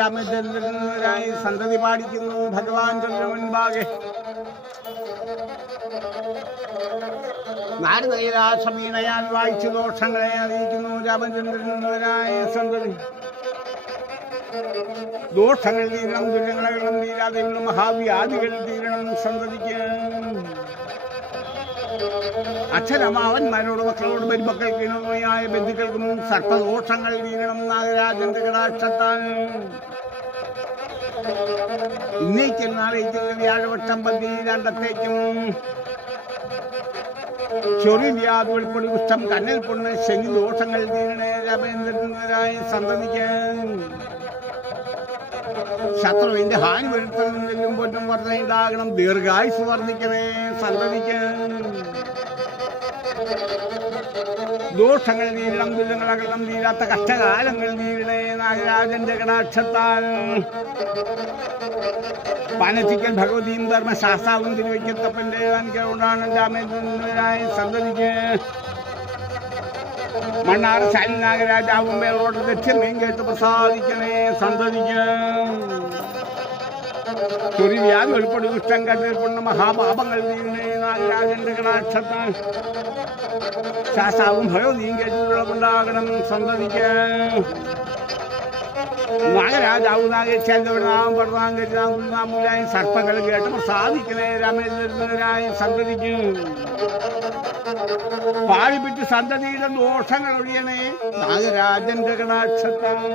രാമചന്ദ്രനായി സന്തതി പാടിക്കുന്നു ഭഗവാൻ ചന്ദ്രമുൻപാകെ. നാരദൈരാസമീണയാൽ വായിച്ചു ദോഷങ്ങളെ അറിയിക്കുന്നു രാമചന്ദ്രനായ സന്തതി. ദോഷങ്ങൾ തീരണം, ദുരിതങ്ങളും തീരാതെ മഹാവ്യാധികൾ തീരണം സന്തതിക്ക്. അച്ഛനമാവന്മാരോട് മക്കളോട് മരുമക്കൾക്ക് ഇണയായ ബന്ധുക്കൾക്കും സർപ്പദോഷങ്ങൾ തീരണം നാഗരാജന്റെ കടാക്ഷത്താൽ. ഇന്നേക്കും നാളേക്കും വ്യാഴവട്ടം പന്തി രണ്ടത്തേക്കും ചൊറിവ്യാധി വെളിപ്പൊടി കുഷ്ഠം കണ്ണിൽ പൊണ്ണ് ശനി ദോഷങ്ങൾ തീരണേ രാമേന്ദ്രനായ സന്തതിക്ക്. ശത്രുവിന്റെ ഹാനി വരുത്തുന്നതിലും പൊന്നും വർദ്ധനയുണ്ടാകണം, ദീർഘായുസ് വർദ്ധിക്കണേ സന്തതിക്ക്. ദോഷങ്ങൾ തീരണം, ദുരിതങ്ങളകലം തീരാത്ത കഷ്ടകാലങ്ങൾ തീരണേ നാഗരാജന്റെ കടാക്ഷത്താൽ. പാനത്തിക്കൽ ഭഗവതിയും ധർമ്മശാസ്താവും തിരുവയ്ക്കത്തപ്പന്റെ അനുഗ്രഹമാണ് രാമേന്ദ്രനായ സന്തതിക്ക്. മണ്ണാർ ശാലി നാഗരാജാവും മേലോട്ട് ദക്ഷിണയും കേട്ട് പ്രസാദിക്കണേ സന്തതിക്ക്. ചൊറിവ്യാധി വെളിപ്പൊടി ദുഷ്ടം കണ്ണിൽ പൊണ്ണ മഹാപാപങ്ങൾ തീരണേ നാഗരാജന്റെ കടാക്ഷത്താൽ. ശാസ്താവും ഭഗവതിയും കേട്ടുണ്ടാകണം സന്തതിക്ക്. നാഗരാജാവ് നാഗേശ്വരനാം പർവാങ്കരാമുലായി സർപ്പങ്ങൾ കേട്ട് പ്രസാദിക്കണേ രാമേന്ദ്രനായ സന്തതിക്ക്. പാടിപ്പിട്ട് സന്തതിയുടെ ദോഷങ്ങൾ ഒഴിയണേ നാഗരാജന്റെ കടാക്ഷത്താൽ.